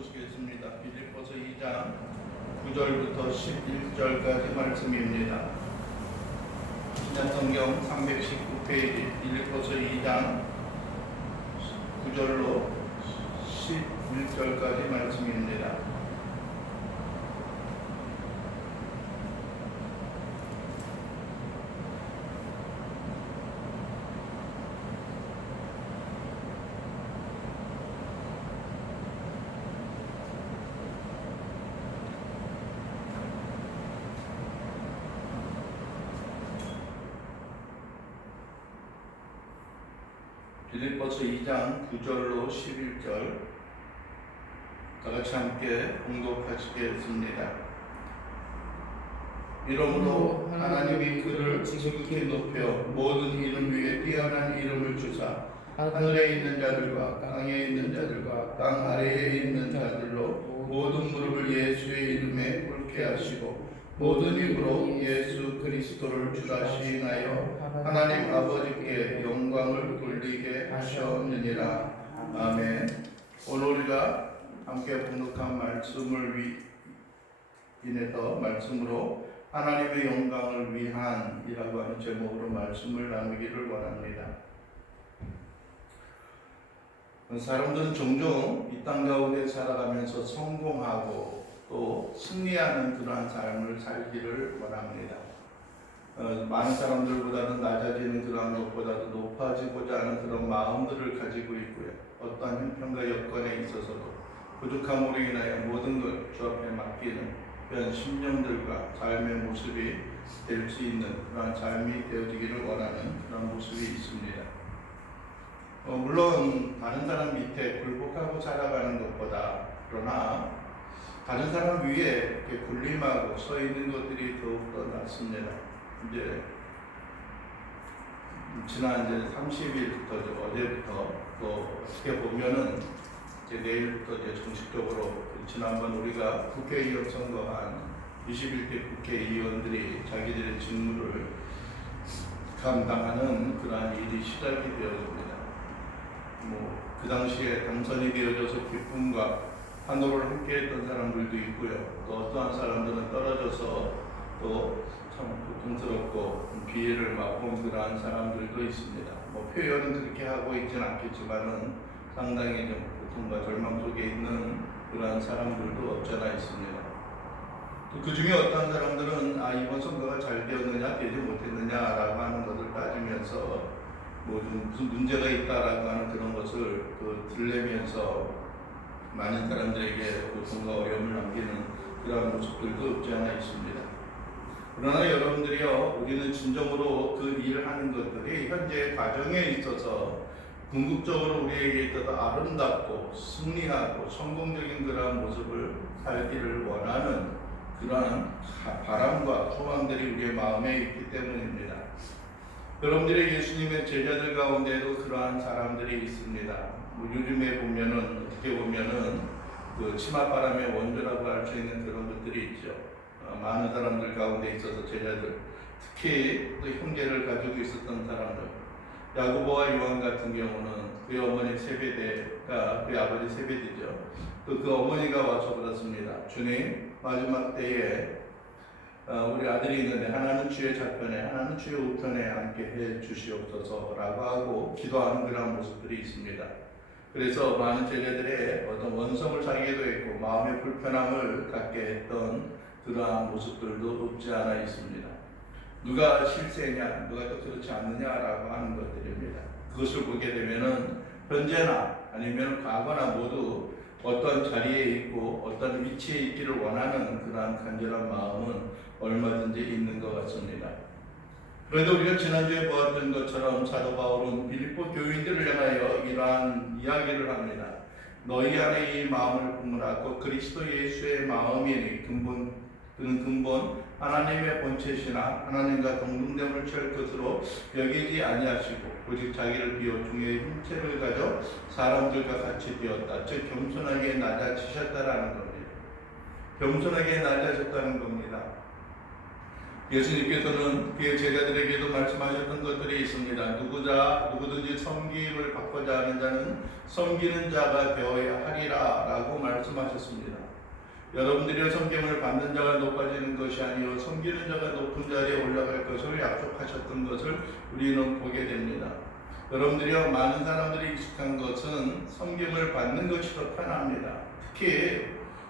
읽어보시겠습니다. 빌립보서 2장 9절부터 11절까지 말씀입니다. 신약성경 319페이지 빌립보서 2장 9절로 11절까지 말씀입니다. 빌립보서 2장 9절로 11절 다같이 함께 봉독하시겠습니다. 이러므로 하나님이 그를 지극히 높여 모든 이름 위에 뛰어난 이름을 주사 하늘에 있는 자들과 땅에 있는 자들과 땅 아래에 있는 자들로 모든 무릎을 예수의 이름에 꿇게 하시고 모든 입으로 예수 그리스도를 주라 시인하여 하나님 아버지께 영광을 돌리게 하셨느니라. 아멘. 오늘 우리가 함께 봉독한 말씀을 인해서 말씀으로 하나님의 영광을 위한이라고 하는 제목으로 말씀을 나누기를 원합니다. 사람들은 종종 이 땅 가운데 살아가면서 성공하고 또 승리하는 그러한 삶을 살기를 원합니다. 많은 사람들보다는 낮아지는 그러한 것보다도 높아지고자 하는 그런 마음들을 가지고 있고요. 어떠한 형편과 여건에 있어서도 부족함으로 인하여 모든 걸 주 앞에 맡기는 그런 심령들과 삶의 모습이 될 수 있는 그러한 삶이 되어지기를 원하는 그런 모습이 있습니다. 물론 다른 사람 밑에 굴복하고 살아가는 것보다 그러나 다른 사람 위에 이렇게 군림하고 서 있는 것들이 더욱더 낫습니다. 이제 지난 30일부터 어제부터 또 어떻게 보면은 이제 내일부터 이제 정식적으로 지난번 우리가 국회의원 선거한 21대 국회의원들이 자기들의 직무를 감당하는 그러한 일이 시작이 되어집니다. 그 당시에 당선이 되어져서 기쁨과 환호를 함께 했던 사람들도 있고요. 또 어떠한 사람들은 떨어져서 또 참 고통스럽고 비애를 맛본 그러한 사람들도 있습니다. 표현은 그렇게 하고 있지는 않겠지만은 상당히 좀 고통과 절망 속에 있는 그러한 사람들도 없잖아 있습니다. 또 그 중에 어떤 사람들은 이번 선거가 잘 되었느냐 되지 못했느냐라고 하는 것을 따지면서 좀 무슨 문제가 있다라고 하는 그런 것을 들려면서 많은 사람들에게 고통과 어려움을 남기는 그러한 모습들도 없지 않아 있습니다. 그러나 여러분들이요, 우리는 진정으로 그 일을 하는 것들이 현재 과정에 있어서 궁극적으로 우리에게 있어서 아름답고 승리하고 성공적인 그러한 모습을 살기를 원하는 그러한 바람과 소망들이 우리의 마음에 있기 때문입니다. 여러분들의 예수님의 제자들 가운데도 그러한 사람들이 있습니다. 요즘에 보면은 어떻게 보면은 그 치맛바람의 원조라고 할 수 있는 그런 것들이 있죠. 많은 사람들 가운데 있어서 제자들, 특히 또 형제를 가지고 있었던 사람들, 야고보와 요한 같은 경우는 그의 어머니 세베대가 그의 아버지 세베대죠. 그 어머니가 와서 그렇습니다. 주님, 마지막 때에 우리 아들이 있는데 하나는 주의 좌편에 하나는 주의 우편에 앉게 해 주시옵소서라고 하고 기도하는 그런 모습들이 있습니다. 그래서 많은 제자들의 어떤 원성을 사기도 했고 마음의 불편함을 갖게 했던 그러한 모습들도 없지 않아 있습니다. 누가 실세냐, 누가 또 그렇지 않느냐라고 하는 것들입니다. 그것을 보게 되면은 현재나 아니면 과거나 모두 어떤 자리에 있고 어떤 위치에 있기를 원하는 그러한 간절한 마음은 얼마든지 있는 것 같습니다. 그런데 우리가 지난주에 보았던 것처럼 사도 바울은 빌립보 교인들을 향하여 이러한 이야기를 합니다. 너희 안에 이 마음을 품으라고 그리스도 예수의 마음이니 그는 근본 하나님의 본체시나 하나님과 동등됨을 취할 것으로 여기지 아니하시고 오직 자기를 비워 중의 형체를 가져 사람들과 같이 되었다. 즉 겸손하게 낮아지셨다라는 겁니다. 겸손하게 낮아졌다는 겁니다. 예수님께서는 그의 제자들에게도 말씀하셨던 것들이 있습니다. 누구든지 섬김을 받고자 하는 자는 섬기는 자가 되어야 하리라 라고 말씀하셨습니다. 여러분들이 섬김을 받는 자가 높아지는 것이 아니요 섬기는 자가 높은 자리에 올라갈 것을 약속하셨던 것을 우리는 보게 됩니다. 여러분들이요, 많은 사람들이 익숙한 것은 섬김을 받는 것이 더 편합니다. 특히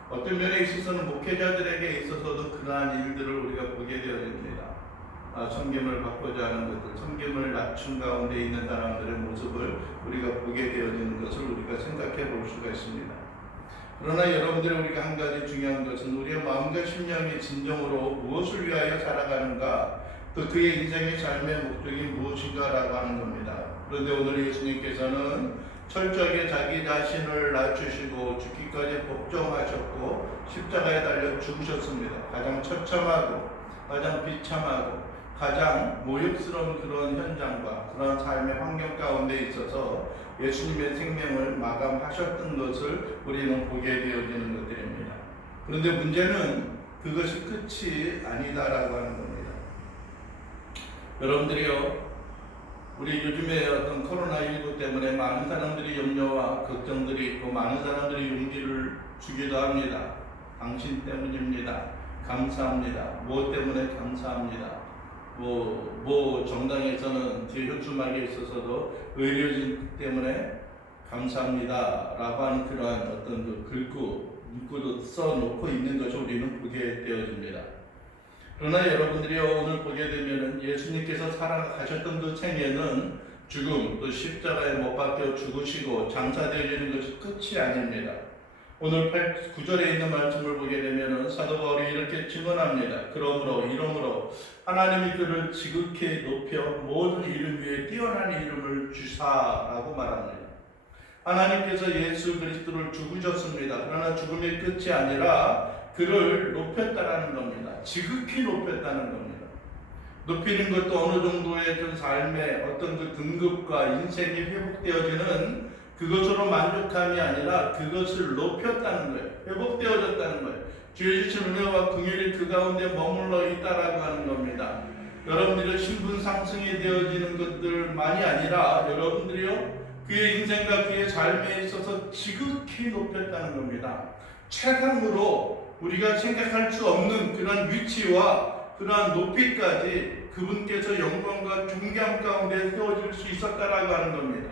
어떤 면에 있어서는 목회자들에게 있어서도 그러한 일들을 우리가 보게 되어집니다. 섬김을 받고자 하는 것들, 섬김을 낮춘 가운데 있는 사람들의 모습을 우리가 보게 되어지는 것을 우리가 생각해 볼 수가 있습니다. 그러나 여러분들이 우리가 한 가지 중요한 것은 우리의 마음과 심령이 진정으로 무엇을 위하여 살아가는가, 또 그의 인생의 삶의 목적이 무엇인가라고 하는 겁니다. 그런데 오늘 예수님께서는 철저하게 자기 자신을 낮추시고 죽기까지 복종하셨고 십자가에 달려 죽으셨습니다. 가장 처참하고 가장 비참하고 가장 모욕스러운 그런 현장과 그런 삶의 환경 가운데 있어서 예수님의 생명을 마감하셨던 것을 우리는 보게 되어지는 것들입니다. 그런데 문제는 그것이 끝이 아니다라고 하는 겁니다. 여러분들이요, 우리 요즘에 어떤 코로나19 때문에 많은 사람들이 염려와 걱정들이 있고 많은 사람들이 용기를 주기도 합니다. 당신 때문입니다. 감사합니다. 무엇 때문에 감사합니다. 뭐 정당에서는 뒤 현수막에 있어서도 의료진 때문에 감사합니다 라고 하는 그러한 어떤 문구도 써놓고 있는 것을 우리는 보게 되어집니다. 그러나 여러분들이 오늘 보게 되면 예수님께서 살아가셨던 그 생애는 죽음, 또 십자가에 못 박혀 죽으시고 장사되어지는 것이 끝이 아닙니다. 오늘 9절에 있는 말씀을 보게 되면 사도 바울이 이렇게 증언합니다. 이러므로 하나님이 그를 지극히 높여 모든 이름 위에 뛰어난 이름을 주사라고 말합니다. 하나님께서 예수 그리스도를 죽으셨습니다. 그러나 죽음의 끝이 아니라 그를 높였다라는 겁니다. 지극히 높였다는 겁니다. 높이는 것도 어느 정도의 좀 삶의 어떤 그 등급과 인생이 회복되어지는 그것으로 만족함이 아니라 그것을 높였다는 거예요. 회복되어졌다는 거예요. 주의 주신 은혜와 긍휼이 그 가운데 머물러 있다라고 하는 겁니다. 여러분들의 신분 상승이 되어지는 것들만이 아니라 여러분들이요, 그의 인생과 그의 삶에 있어서 지극히 높였다는 겁니다. 최상으로 우리가 생각할 수 없는 그런 위치와 그러한 높이까지 그분께서 영광과 존경 가운데 세워질 수 있었다라고 하는 겁니다.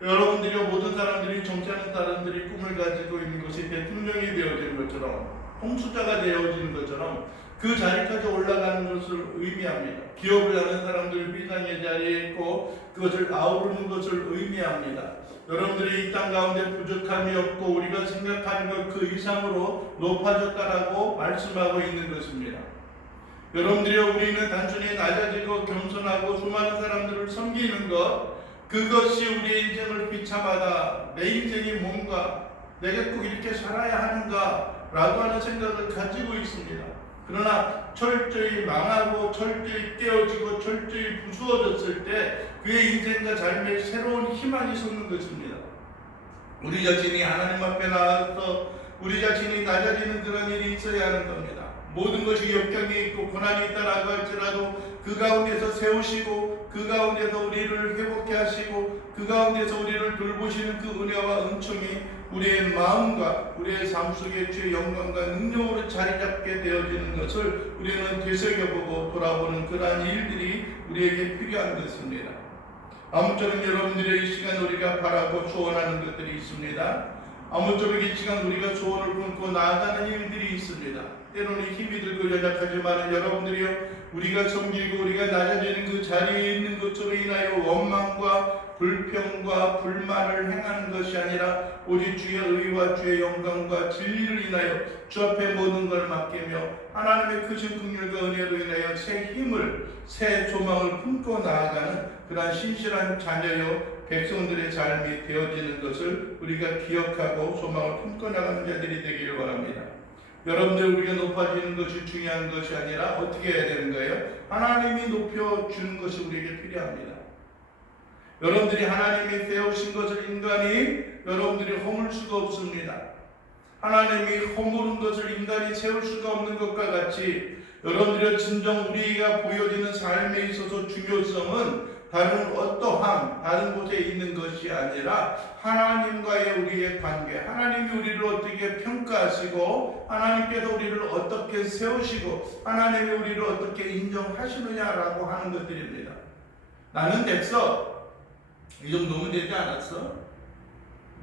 여러분들이 모든 사람들이 정치하는 사람들이 꿈을 가지고 있는 것이 대통령이 되어지는 것처럼 홍수자가 되어지는 것처럼 그 자리까지 올라가는 것을 의미합니다. 기업을 하는 사람들 비상의 자리에 있고 그것을 아우르는 것을 의미합니다. 여러분들이 이 땅 가운데 부족함이 없고 우리가 생각하는 것 그 이상으로 높아졌다라고 말씀하고 있는 것입니다. 여러분들이 우리는 단순히 낮아지고 겸손하고 수많은 사람들을 섬기는 것, 그것이 우리의 인생을 비참하다, 내 인생이 뭔가 내가 꼭 이렇게 살아야 하는가 라고 하는 생각을 가지고 있습니다. 그러나 철저히 망하고 철저히 깨어지고 철저히 부수어졌을 때 그의 인생과 삶에 새로운 희망이 솟는 것입니다. 우리 자신이 하나님 앞에 나와서 우리 자신이 낮아지는 그런 일이 있어야 하는 겁니다. 모든 것이 역경이 있고 고난이 있다라고 할지라도 그 가운데서 세우시고 그 가운데서 우리를 회복케 하시고 그 가운데서 우리를 돌보시는 그 은혜와 은총이 우리의 마음과 우리의 삶 속에 주의 영광과 능력으로 자리 잡게 되어지는 것을 우리는 되새겨보고 돌아보는 그러한 일들이 우리에게 필요한 것입니다. 아무쪼록 여러분들의 이 시간 우리가 바라고 소원하는 것들이 있습니다. 아무쪼록 이 시간 우리가 소원을 품고 나아가는 일들이 있습니다. 때로는 힘이 들고 연약하지만 여러분들이요, 우리가 섬기고 우리가 낮아지는 그 자리에 있는 것으로 인하여 원망과 불평과 불만을 행하는 것이 아니라 오직 주의 의와 주의 영광과 진리를 인하여 주 앞에 모든 걸 맡기며 하나님의 크신 긍휼과 은혜로 인하여 새 힘을, 새 조망을 품고 나아가는 그러한 신실한 자녀요 백성들의 삶이 되어지는 것을 우리가 기억하고 소망을 품고 나가는 자들이 되기를 바랍니다. 여러분들, 우리가 높아지는 것이 중요한 것이 아니라 어떻게 해야 되는 거예요? 하나님이 높여주는 것이 우리에게 필요합니다. 여러분들이 하나님이 세우신 것을 인간이 여러분들이 허물 수가 없습니다. 하나님이 허물은 것을 인간이 채울 수가 없는 것과 같이 여러분들의 진정 우리가 보여지는 삶에 있어서 중요성은 다른 어떠한 다른 곳에 있는 것이 아니라 하나님과의 우리의 관계, 하나님이 우리를 어떻게 평가하시고 하나님께서 우리를 어떻게 세우시고 하나님이 우리를 어떻게 인정하시느냐라고 하는 것들입니다. 나는 됐어. 이 정도면 되지 않았어?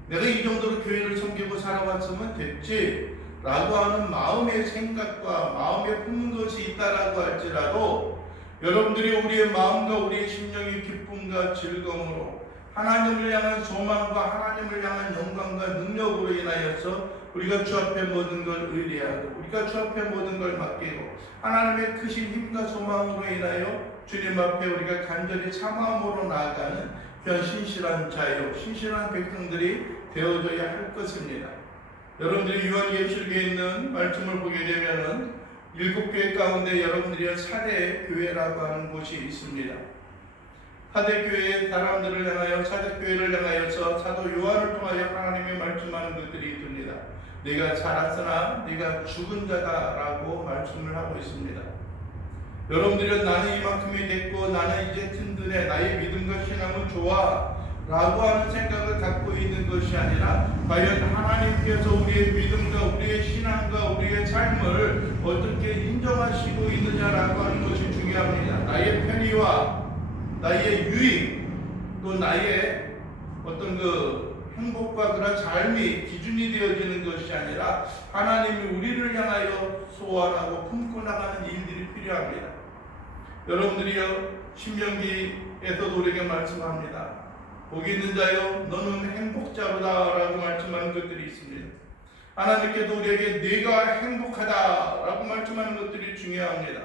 내가 이 정도로 교회를 섬기고 살아왔으면 됐지 라고 하는 마음의 생각과 마음에 품는 것이 있다라고 할지라도 여러분들이 우리의 마음과 우리의 심령의 기쁨과 즐거움으로 하나님을 향한 소망과 하나님을 향한 영광과 능력으로 인하여서 우리가 주 앞에 모든 걸 의뢰하고 우리가 주 앞에 모든 걸 맡기고 하나님의 크신 힘과 소망으로 인하여 주님 앞에 우리가 간절히 참음으로 나아가는 그런 신실한 자유, 신실한 백성들이 되어져야 할 것입니다. 여러분들이 요한계시록에 있는 말씀을 보게 되면은 7교회 가운데 여러분들이 사대교회라고 하는 곳이 있습니다. 사대교회의 사람들을 향하여 사대교회를 향하여서 사도 요한을 통하여 하나님이 말씀하는 것들이 있습니다. 네가 살았으나 네가 죽은 자다라고 말씀을 하고 있습니다. 여러분들은 나는 이만큼이 됐고 나는 이제 든든해 나의 믿음과 신앙은 좋아 라고 하는 생각을 갖고 있는 것이 아니라 과연 하나님께서 우리의 믿음과 우리의 신앙과 우리의 삶을 어떻게 인정하시고 있느냐라고 하는 것이 중요합니다. 나의 편의와 나의 유익 또 나의 어떤 그 행복과 그런 삶이 기준이 되어지는 것이 아니라 하나님이 우리를 향하여 소원하고 품고 나가는 일들이 필요합니다. 여러분들이요 신명기에서도 우리에게 말씀합니다. 복이 있는 자여 너는 행복자로다 라고 말씀하는 것들이 있습니다. 하나님께도 우리에게 네가 행복하다 라고 말씀하는 것들이 중요합니다.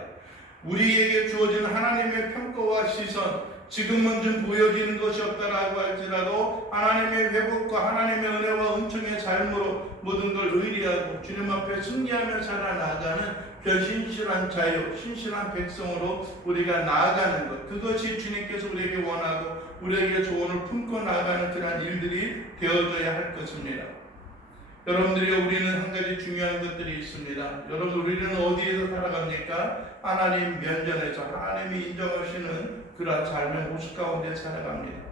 우리에게 주어진 하나님의 평가와 시선 지금은 좀 보여지는 것이 없다라고 할지라도 하나님의 회복과 하나님의 은혜와 은총의 삶으로 모든 걸 의리하고 주님 앞에 승리하며 살아나가는 그 신실한 자유, 신실한 백성으로 우리가 나아가는 것 그것이 주님께서 우리에게 원하고 우리에게 조언을 품고 나아가는 그런 일들이 되어져야 할 것입니다. 여러분들이 우리는 한 가지 중요한 것들이 있습니다. 여러분 우리는 어디에서 살아갑니까? 하나님 면전에서 하나님이 인정하시는 그러한 삶의 모습 가운데 살아갑니다.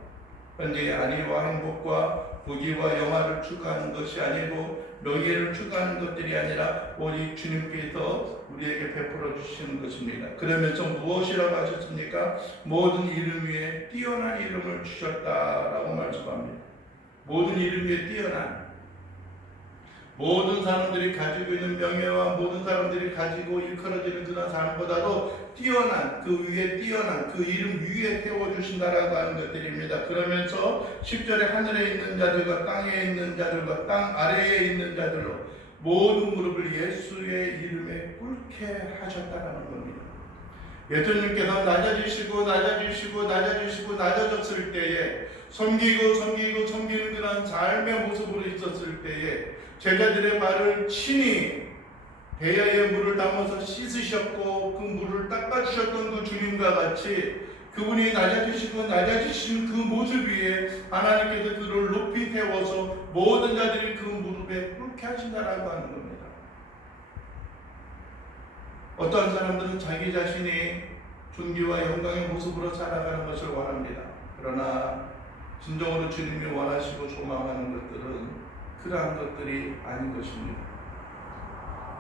현재 안위와 행복과 부귀와 영화를 추구하는 것이 아니고 명예를 추구하는 것들이 아니라 오직 주님께서 우리에게 베풀어 주시는 것입니다. 그러면서 무엇이라고 하셨습니까? 모든 이름 위에 뛰어난 이름을 주셨다라고 말씀합니다. 모든 이름 위에 뛰어난 모든 사람들이 가지고 있는 명예와 모든 사람들이 가지고 일컬어지는 그런 삶보다도 뛰어난 그 위에 뛰어난 그 이름 위에 세워주신다라고 하는 것들입니다. 그러면서 10절에 하늘에 있는 자들과 땅에 있는 자들과 땅 아래에 있는 자들로 모든 무릎을 예수의 이름에 꿇게 하셨다라는 겁니다. 예수님께서 낮아지셨을 때에 섬기는 그런 삶의 모습으로 있었을 때에 제자들의 발을 친히 대야에 물을 담아서 씻으셨고 그 물을 닦아주셨던 그 주님과 같이 그분이 낮아지신 그 모습 위에 하나님께서 그를 높이 세워서 모든 자들이 그 무릎에 꿇게 하신다라고 하는 겁니다. 어떠한 사람들은 자기 자신이 존귀와 영광의 모습으로 살아가는 것을 원합니다. 그러나 진정으로 주님이 원하시고 소망하는 것들은 그러한 것들이 아닌 것입니다.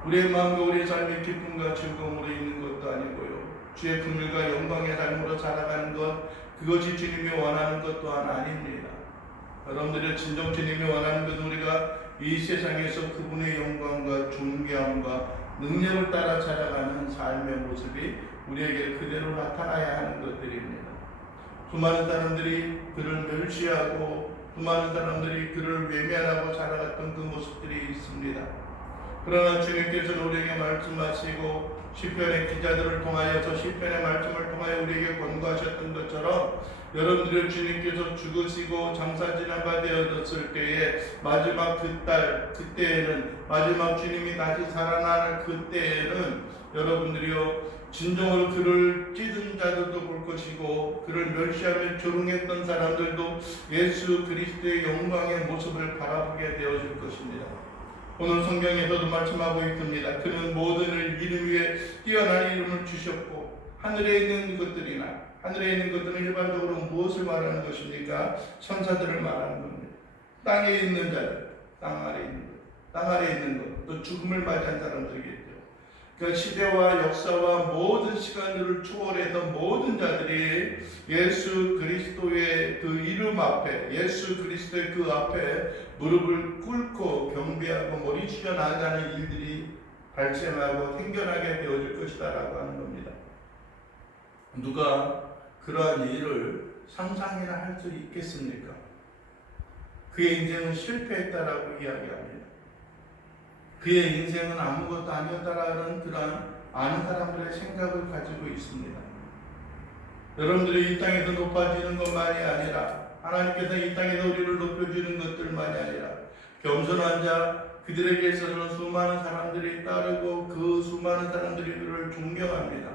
우리의 마음과 우리의 삶의 기쁨과 즐거움으로 있는 것도 아니고요. 주의 긍휼과 영광의 삶으로 살아가는 것 그것이 주님이 원하는 것 또한 아닙니다. 여러분들의 진정 주님이 원하는 것은 우리가 이 세상에서 그분의 영광과 존귀함과 능력을 따라 살아가는 삶의 모습이 우리에게 그대로 나타나야 하는 것들입니다. 수많은 사람들이 그를 멸시하고 수많은 사람들이 그를 외면하고 살아갔던 그 모습들이 있습니다. 그러나 주님께서는 우리에게 말씀하시고 시편의 기자들을 통하여서 시편의 말씀을 통하여 우리에게 권고하셨던 것처럼 여러분들의 주님께서 죽으시고 장사지난 바 되어졌을 때에 마지막 그때에는 마지막 주님이 다시 살아나는 그때에는 여러분들이요 진정으로 그를 찢은 자들도 볼 것이고 그를 멸시하며 조롱했던 사람들도 예수 그리스도의 영광의 모습을 바라보게 되어질 것입니다. 오늘 성경에서도 말씀하고 있습니다. 그는 모든 이름 위에 뛰어난 이름을 주셨고 하늘에 있는 것들이나 하늘에 있는 것들은 일반적으로 무엇을 말하는 것입니까? 천사들을 말하는 겁니다. 땅에 있는 자들, 땅 아래 있는 것, 땅 아래 있는 것, 또 죽음을 맞이한 사람들이겠죠. 그 시대와 역사와 모든 시간들을 초월해서 모든 자들이 예수 그리스도의 그 이름 앞에, 예수 그리스도의 그 앞에 무릎을 꿇고 경배하고 머리 숙여 나아가는 일들이 발생하고 생겨나게 되어질 것이다라고 하는 겁니다. 누가 그러한 일을 상상이나 할 수 있겠습니까? 그의 인생은 실패했다라고 이야기합니다. 그의 인생은 아무것도 아니었다라는 그러한 아는 사람들의 생각을 가지고 있습니다. 여러분들이 이 땅에서 높아지는 것만이 아니라 하나님께서 이 땅에서 우리를 높여주는 것들만이 아니라 겸손한 자 그들에게 있어서는 수많은 사람들이 따르고 그 수많은 사람들이 그를 존경합니다.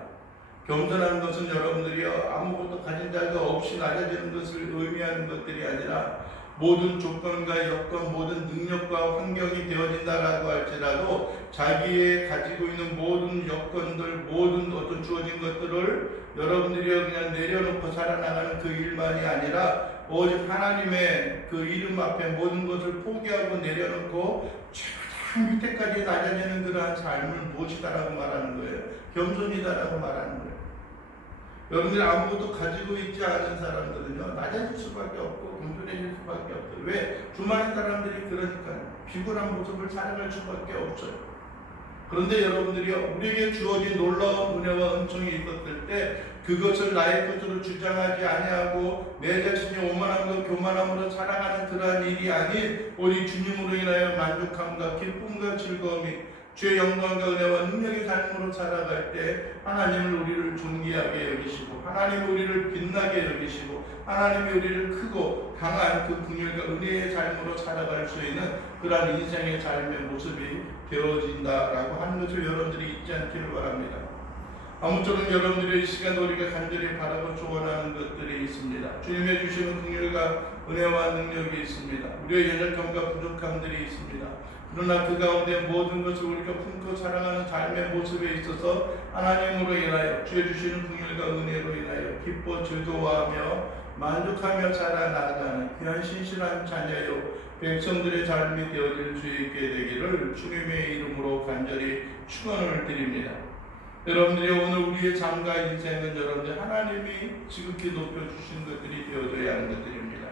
겸손한 것은 여러분들이요 아무것도 가진 자가 없이 낮아지는 것을 의미하는 것들이 아니라 모든 조건과 여건, 모든 능력과 환경이 되어진다라고 할지라도 자기의 가지고 있는 모든 여건들, 모든 어떤 주어진 것들을 여러분들이 그냥 내려놓고 살아나가는 그 일만이 아니라 오직 하나님의 그 이름 앞에 모든 것을 포기하고 내려놓고 최고장 밑에까지 낮아지는 그러한 삶을 무엇이다라고 말하는 거예요? 겸손이다라고 말하는 거예요. 여러분들이 아무것도 가지고 있지 않은 사람들은요 낮아질 수밖에 없고 겸손해질 수밖에 없어요. 왜? 수많은 사람들이 그러니까요 비굴한 모습을 살아갈 수밖에 없어요. 그런데 여러분들이요 우리에게 주어진 놀라운 은혜와 은총이 있었을 때 그것을 나의 것으로 주장하지 아니하고 내 자신이 오만함과 교만함으로 살아가는 그러한 일이 아닌 오직 주님으로 인하여 만족함과 기쁨과 즐거움이 주의 영광과 은혜와 능력의 삶으로 살아갈 때 하나님을 우리를 존귀하게 여기시고 하나님이 우리를 빛나게 여기시고 하나님이 우리를 크고 강한 그 긍휼과 은혜의 삶으로 살아갈 수 있는 그러한 인생의 삶의 모습이 되어진다라고 하는 것을 여러분들이 잊지 않기를 바랍니다. 아무쪼록 여러분들의 이 시간 우리가 간절히 바라고 소원하는 것들이 있습니다. 주님의 주시는 긍휼과 은혜와 능력이 있습니다. 우리의 연약함과 부족함들이 있습니다. 그러나 그 가운데 모든 것을 우리가 품고 살아가는 삶의 모습에 있어서 하나님으로 인하여 주의 주시는 긍휼과 은혜로 인하여 기뻐 즐거워하며 만족하며 살아나가는 귀한 신실한 자녀요 백성들의 삶이 되어질 수 있게 되기를 주님의 이름으로 간절히 축원을 드립니다. 여러분들이 오늘 우리의 삶과 인생은 여러분들 하나님이 지극히 높여주신 것들이 되어져야 하는 것들입니다.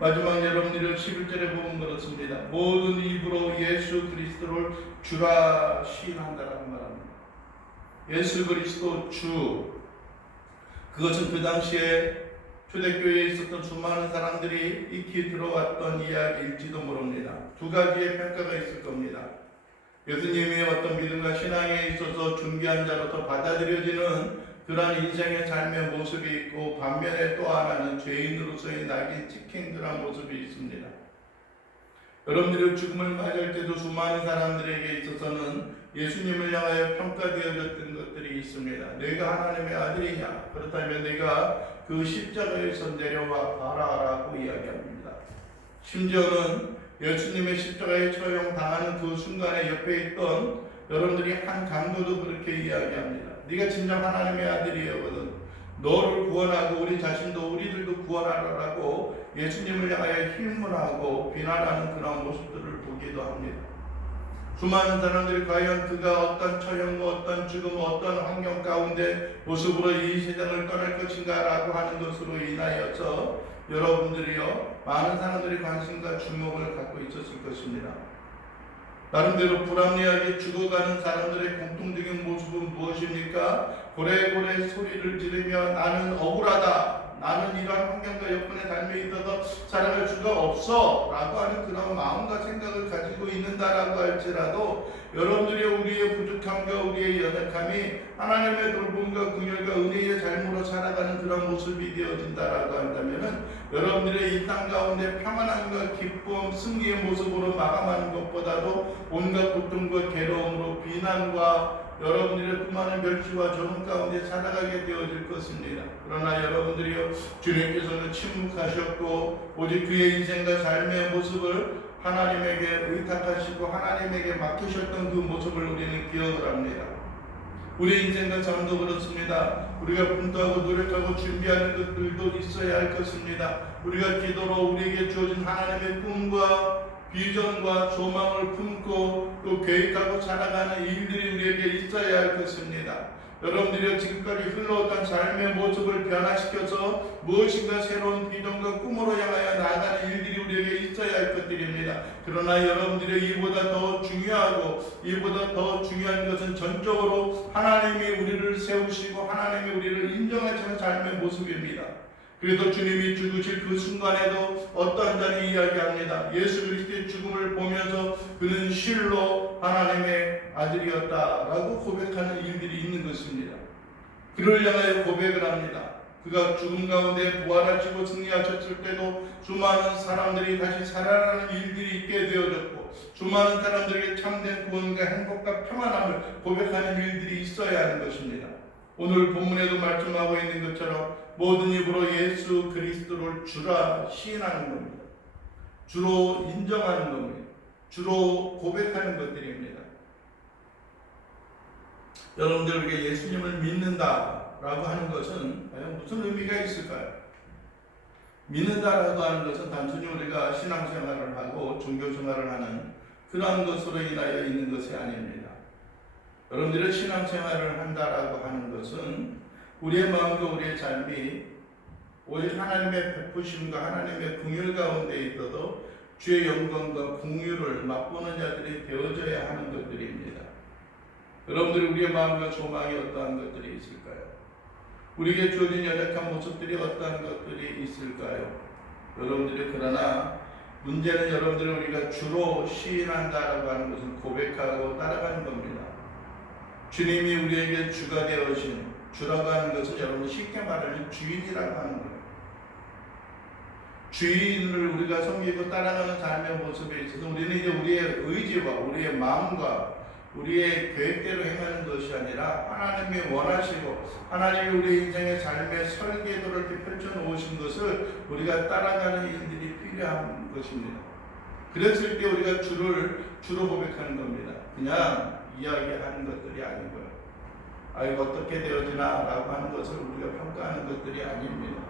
마지막 여러분들이 11절에 보면 그렇습니다. 모든 입으로 예수 그리스도를 주라 시인한다라는 말합니다. 예수 그리스도 주, 그것은 그 당시에 초대교회에 있었던 수많은 사람들이 익히 들어왔던 이야기일지도 모릅니다. 두 가지의 평가가 있을 겁니다. 예수님의 어떤 믿음과 신앙에 있어서 존귀한 자로서 받아들여지는 그러한 인생의 삶의 모습이 있고 반면에 또 하나는 죄인으로서의 낙인 찍힌 그러한 모습이 있습니다. 여러분들이 죽음을 맞이할 때도 수많은 사람들에게 있어서는 예수님을 향하여 평가되어졌던 것들이 있습니다. 내가 하나님의 아들이냐? 그렇다면 내가 그 십자가에서 내려와 봐라라고 이야기합니다. 심지어는 예수님의 십자가에 처형당하는 그 순간에 옆에 있던 여러분들이 한 강도도 그렇게 이야기합니다. 네가 진정 하나님의 아들이거든. 너를 구원하고 우리 자신도 우리들도 구원하라라고 예수님을 향하여 힘문하고 비난하는 그런 모습들을 보기도 합니다. 수많은 사람들이 과연 그가 어떤 처형과 어떤 죽음, 어떤 환경 가운데 모습으로 이 세상을 떠날 것인가 라고 하는 것으로 인하여서 여러분들이요 많은 사람들이 관심과 주목을 갖고 있었을 것입니다. 나름대로 불합리하게 죽어가는 사람들의 공통적인 모습은 무엇입니까? 고래고래 소리를 지르며 나는 억울하다. 나는 이러한 환경과 여건의 삶에 있어서 살아갈 수가 없어 라고 하는 그런 마음과 생각을 가지고 있는다라고 할지라도 여러분들이 우리의 부족함과 우리의 연약함이 하나님의 돌봄과 긍휼과 은혜의 삶으로 살아가는 그런 모습이 되어진다라고 한다면은 여러분들의 이 땅 가운데 평안함과 기쁨, 승리의 모습으로 마감하는 것보다도 온갖 고통과 괴로움으로 비난과 여러분들의 수많은 멸시와 조롱 가운데 살아가게 되어질 것입니다. 그러나 여러분들이요 주님께서는 침묵하셨고 오직 그의 인생과 삶의 모습을 하나님에게 의탁하시고 하나님에게 맡기셨던 그 모습을 우리는 기억을 합니다. 우리 인생과 삶도 그렇습니다. 우리가 분투하고 노력하고 준비하는 것들도 있어야 할 것입니다. 우리가 기도로 우리에게 주어진 하나님의 꿈과 비전과 소망을 품고 또 계획하고 살아가는 일들이 우리에게 있어야 할 것입니다. 여러분들이 지금까지 흘러오던 삶의 모습을 변화시켜서 무엇인가 새로운 비전과 꿈으로 향하여 나아가는 일들이 우리에게 있어야 할 것들입니다. 그러나 여러분들이 이보다 더 중요하고 이보다 더 중요한 것은 전적으로 하나님이 우리를 세우시고 하나님이 우리를 인정하시는 삶의 모습입니다. 그래도 주님이 죽으실 그 순간에도 어떠한 자는 이야기합니다. 예수 그리스도의 죽음을 보면서 그는 실로 하나님의 아들이었다라고 고백하는 일들이 있는 것입니다. 그를 향하여 고백을 합니다. 그가 죽음 가운데 부활하시고 승리하셨을 때도 수많은 사람들이 다시 살아나는 일들이 있게 되어졌고 수많은 사람들에게 참된 구원과 행복과 평안함을 고백하는 일들이 있어야 하는 것입니다. 오늘 본문에도 말씀하고 있는 것처럼 모든 입으로 예수 그리스도를 주라 시인하는 겁니다. 주로 인정하는 겁니다. 주로 고백하는 것들입니다. 여러분들에게 예수님을 믿는다라고 하는 것은 과연 무슨 의미가 있을까요? 믿는다라고 하는 것은 단순히 우리가 신앙생활을 하고 종교생활을 하는 그러한 것으로 인하여 있는 것이 아닙니다. 여러분들의 신앙생활을 한다라고 하는 것은 우리의 마음과 우리의 삶이 오직 하나님의 베푸심과 하나님의 긍휼 가운데 있어도 주의 영광과 긍휼을 맛보는 자들이 되어져야 하는 것들입니다. 여러분들이 우리의 마음과 소망이 어떠한 것들이 있을까요? 우리에게 주어진 연약한 모습들이 어떠한 것들이 있을까요? 여러분들이 그러나 문제는 여러분들이 우리가 주로 시인한다라고 하는 것을 고백하고 따라가는 겁니다. 주님이 우리에게 주가 되어신 주라고 하는 것은 여러분 쉽게 말하면 주인이라고 하는 거예요. 주인을 우리가 섬기고 따라가는 삶의 모습에 있어서 우리는 이제 우리의 의지와 우리의 마음과 우리의 계획대로 행하는 것이 아니라 하나님이 원하시고 하나님이 우리 인생의 삶의 설계도를 이렇게 펼쳐놓으신 것을 우리가 따라가는 일들이 필요한 것입니다. 그랬을 때 우리가 주로 고백하는 겁니다. 그냥 이야기하는 것들이 아니고요. 이거 어떻게 되어지나 라고 하는 것을 우리가 평가하는 것들이 아닙니다.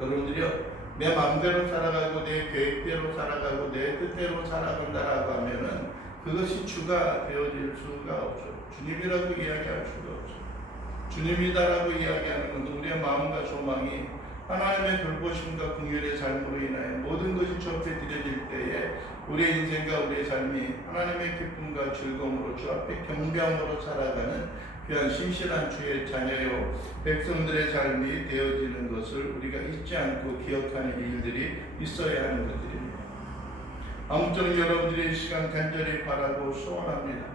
여러분들이요, 내 마음대로 살아가고 내 계획대로 살아가고 내 뜻대로 살아간다라고 하면은 그것이 주가 되어질 수가 없죠. 주님이라고 이야기할 수가 없죠. 주님이다라고 이야기하는 것은 우리의 마음과 소망이 하나님의 돌보심과 긍휼의 삶으로 인하여 모든 것이 주 앞에 드려질 때에 우리의 인생과 우리의 삶이 하나님의 기쁨과 즐거움으로 주 앞에 경배함으로 살아가는 그냥 신실한 주의 자녀요 백성들의 삶이 되어지는 것을 우리가 잊지 않고 기억하는 일들이 있어야 하는 것들입니다. 아무쪼록 여러분들의 시간 간절히 바라고 소원합니다.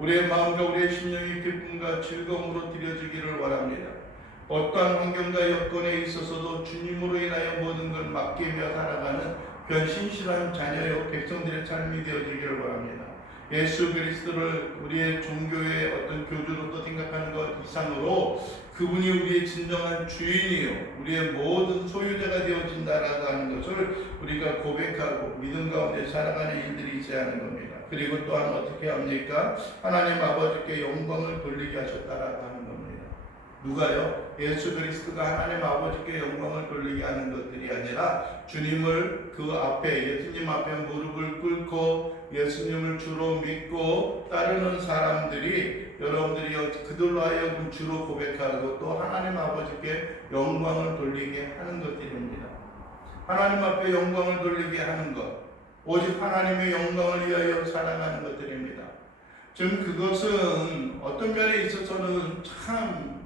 우리의 마음과 우리의 심령이 기쁨과 즐거움으로 드려지기를 원합니다. 어떠한 환경과 여건에 있어서도 주님으로 인하여 모든 걸 맡기며 살아가는 그런 신실한 자녀요 백성들의 삶이 되어지기를 원합니다. 예수 그리스도를 우리의 종교의 어떤 교주로도 생각하는 것 이상으로 그분이 우리의 진정한 주인이요 우리의 모든 소유자가 되어진다라고 하는 것을 우리가 고백하고 믿음 가운데 살아가는 일들이 있어야 하는 겁니다. 그리고 또한 어떻게 합니까? 하나님 아버지께 영광을 돌리게 하셨다라고 하는 겁니다. 누가요? 예수 그리스도가 하나님 아버지께 영광을 돌리게 하는 것들이 아니라 주님을 그 앞에 예수님 앞에 무릎을 꿇고 예수님을 주로 믿고 따르는 사람들이 여러분들이 그들로 하여금 주로 고백하고 또 하나님 아버지께 영광을 돌리게 하는 것들입니다. 하나님 앞에 영광을 돌리게 하는 것, 오직 하나님의 영광을 위하여 살아가는 것들입니다. 지금 그것은 어떤 면에 있어서는 참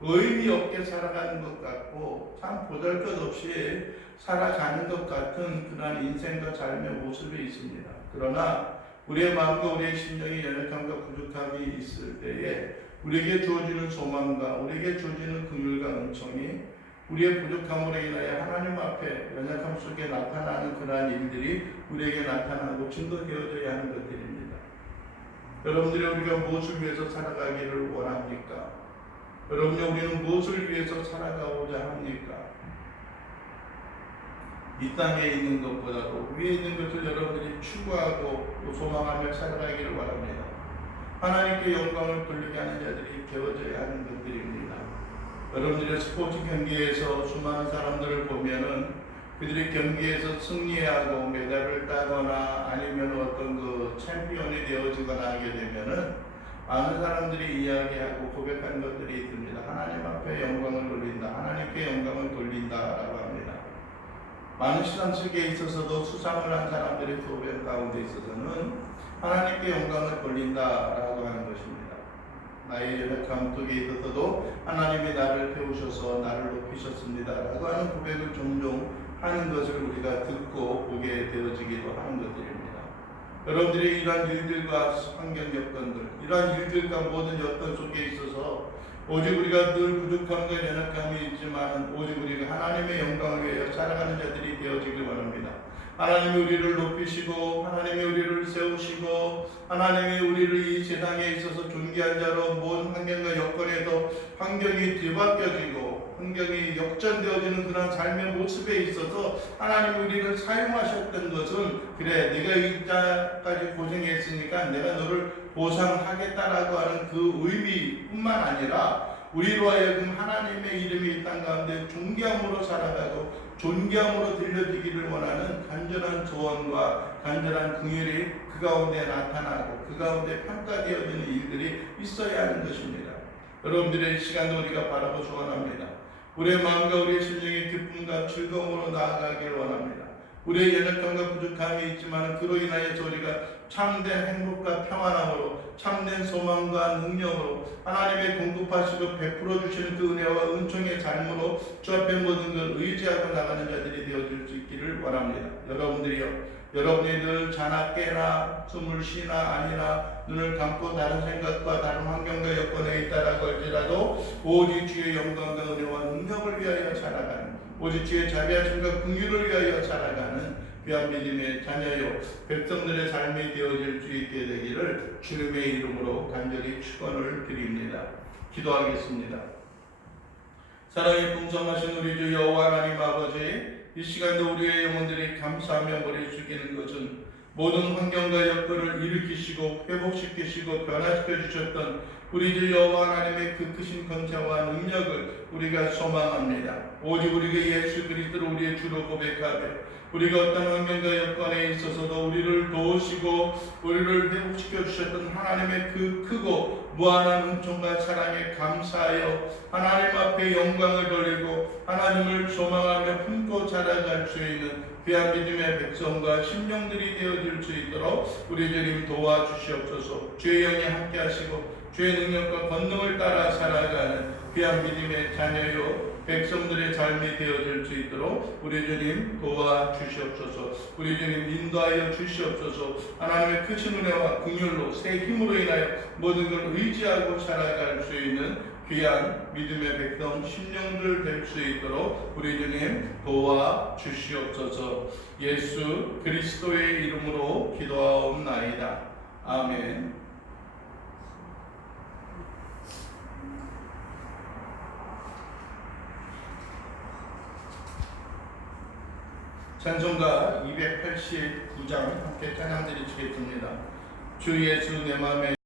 의미 없게 살아가는 것 같고 참 보잘것없이 살아가는 것 같은 그런 인생과 삶의 모습이 있습니다. 그러나 우리의 마음과 우리의 심령이 연약함과 부족함이 있을 때에 우리에게 주어지는 소망과 우리에게 주어지는 긍휼과 은총이 우리의 부족함으로 인하여 하나님 앞에 연약함 속에 나타나는 그러한 일들이 우리에게 나타나고 증거되어져야 하는 것들입니다. 여러분들이 우리가 무엇을 위해서 살아가기를 원합니까? 여러분들 우리는 무엇을 위해서 살아가고자 합니까? 이 땅에 있는 것보다도 위에 있는 것을 여러분들이 추구하고 소망하며 살아가기를 바랍니다. 하나님께 영광을 돌리게 하는 자들이 되어져야 하는 것들입니다. 여러분들이 스포츠 경기에서 수많은 사람들을 보면은 그들이 경기에서 승리하고 메달을 따거나 아니면 어떤 그 챔피언이 되어지거나 하게 되면은 많은 사람들이 이야기하고 고백하는 것들이 있습니다. 하나님 앞에 영광을 돌린다. 하나님께 영광을 돌린다라고 합니다. 많은 시간 속에 있어서도 수상을 한 사람들의 고백 가운데 있어서는 하나님께 영광을 돌린다라고 하는 것입니다. 나의 연약함 속에 있어서도 하나님이 나를 태우셔서 나를 높이셨습니다라고 하는 고백을 종종 하는 것을 우리가 듣고 보게 되어지기도 하는 것들입니다. 여러분들이 이러한 일들과 환경 여건들, 이러한 일들과 모든 여건 속에 있어서 오직 우리가 늘 부족함과 연약함이 있지만 오직 우리가 하나님의 영광을 위하여 살아가는 자들이 되어지길 바랍니다. 하나님이 우리를 높이시고 하나님이 우리를 세우시고 하나님이 우리를 이 세상에 있어서 존귀한 자로 모든 환경과 여건에도 환경이 뒤바뀌어지고 환경이 역전되어지는 그런 삶의 모습에 있어서 하나님이 우리를 사용하셨던 것은 그래 내가 이자까지 고생했으니까 내가 너를 보상하겠다라고 하는 그 의미뿐만 아니라 우리로 하여금 하나님의 이름이 이 땅 가운데 존귀함으로 살아가고 존귀함으로 들려지기를 원하는 간절한 소원과 간절한 긍휼이 그 가운데 나타나고 그 가운데 평가되어지는 일들이 있어야 하는 것입니다. 여러분들의 시간도 우리가 바라고 소원합니다. 우리의 마음과 우리의 심령의 기쁨과 즐거움으로 나아가기를 원합니다. 우리의 연약함과 부족함이 있지만 그로 인하여서 우리가 참된 행복과 평안함으로 참된 소망과 능력으로 하나님의 공급하시고 베풀어 주시는 그 은혜와 은총의 삶으로 주 앞에 모든 걸 의지하고 나가는 자들이 되어줄 수 있기를 원합니다. 여러분이 늘 자나 깨나 숨을 쉬나 아니나 눈을 감고 다른 생각과 다른 환경과 여건에 있다라고 할지라도 오직 주의 영광과 은혜와 능력을 위하여 살아가는 오직 주의 자비하심과 긍휼을 위하여 살아가는 귀한 믿음의 자녀요 백성들의 삶이 되어질 수 있게 되기를 주님의 이름으로 간절히 축원을 드립니다. 기도하겠습니다. 사랑이 풍성하신 우리 주 여호와 하나님 아버지, 이 시간도 우리의 영혼들이 감사하며 머리 숙이는 것은 모든 환경과 여건을 일으키시고 회복시키시고 변화시켜 주셨던 우리 주 여호와 하나님의 그 크신 권세와 능력을 우리가 소망합니다. 오직 우리가 예수 그리스도를 우리의 주로 고백하며 우리가 어떤 환경과 여건에 있어서도 우리를 도우시고 우리를 회복시켜 주셨던 하나님의 그 크고 무한한 은총과 사랑에 감사하여 하나님 앞에 영광을 돌리고 하나님을 소망하며 품고 자라갈 수 있는 귀한 믿음의 백성과 심령들이 되어질 수 있도록 우리 주님 도와주시옵소서. 주의 영이 함께 하시고 주의 능력과 권능을 따라 살아가는 귀한 믿음의 자녀요 백성들의 삶이 되어질 수 있도록 우리 주님 도와주시옵소서. 우리 주님 인도하여 주시옵소서. 하나님의 크신 은혜와 긍휼로 새 힘으로 인하여 모든 걸 의지하고 살아갈 수 있는 귀한 믿음의 백성 심령들 될 수 있도록 우리 주님 도와주시옵소서. 예수 그리스도의 이름으로 기도하옵나이다. 아멘. 찬송가 289장 함께 찬양 드리시겠습니다. 주 예수 내 맘에